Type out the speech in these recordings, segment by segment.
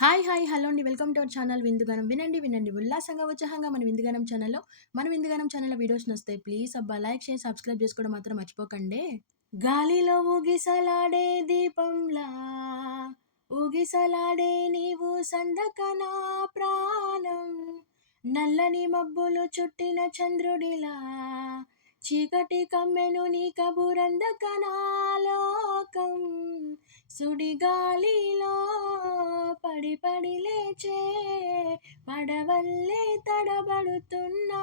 Hi hi hello అండి. Welcome to our channel Vindugaanam. వినండి వినండి. ఉల్లాసంగా ఉత్సాహంగా మన విందుగానం ఛానల్లో మన విందుగానం ఛానల్ వీడియోస్ నస్తాయి. ప్లీజ్ అబ్బా లైక్ చేసి సబ్స్క్రైబ్ చేసుకోవడం మాత్రం మర్చిపోకండి. గాలిలో ఊగిసలాడే దీపంలా ఊగిసలాడే నీవు సందకనా ప్రాణం. నల్లని మబ్బులు చుట్టిన చంద్రుడిలా చీకటి కమ్మెను నీ కబురందకనాలోకం సుడిగాలిలో పడి పడి లేచే పడవల్లే తడబడుతున్నా.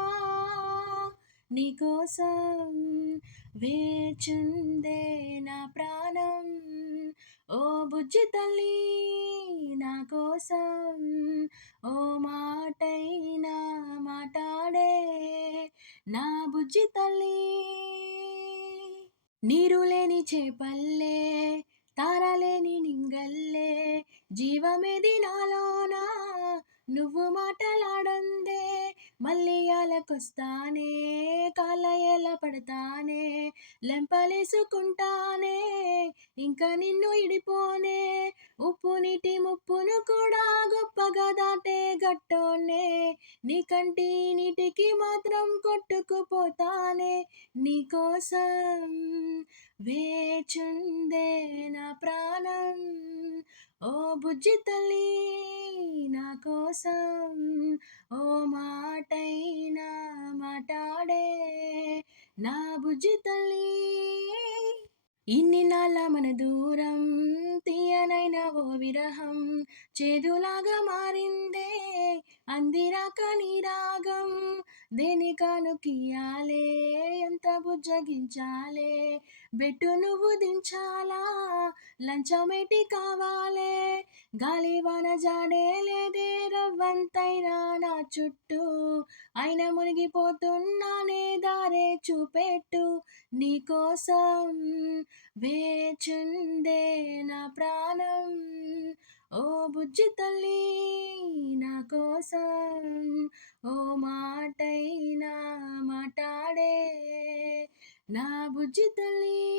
నీకోసం వేచుందే నా ప్రాణం. ఓ బుజ్జి తల్లి నా కోసం ఓ మాటైనా మాటాడే నా బుజ్జి తల్లి. నీరు లేని చేపల్లే తారలేని నింగల్లే జీవమేది నాలోనా నువ్వు మాటలాడందే మళ్ళీ అలకొస్తానే కాళ్ళ పడతానే లెంపలేసుకుంటానే ఇంకా నిన్ను ఇడిపోనే ఉప్పు నీటి ముప్పును కూడా గొప్పగా దాటే గట్టోనే నీ కంటి నీటికి మాత్రం కొట్టుకుపోతానే నీకోసం వేచుందే నా ప్రాణం. ఓ బుజ్జి తల్లి నా కోసం ఓ మాటైనా మాటాడే నా బుజ్జి తల్లి. ఇన్ని నాళ్ళ మన దూరం తీయనైన ఓ విరహం చేదులాగా మారిందే. అందిరాక నీ రాగం దేనికాను కియాలే ఎంత బుజ్జగించాలే? బెట్టు నువ్వు దించాలా? లంచమేటి కావాలే? గాలివాన జాడే లేదే? రవ్వంతైనా నా చుట్టూ అయిన మునిగిపోతున్నానే దారే చూపెట్టు. నీకోసం వేచుందే నా ప్రాణం. ఓ బుజ్జి తల్లి కోసం ఓ మాటైనా మాటాడే. నా బుజ్జి తల్లి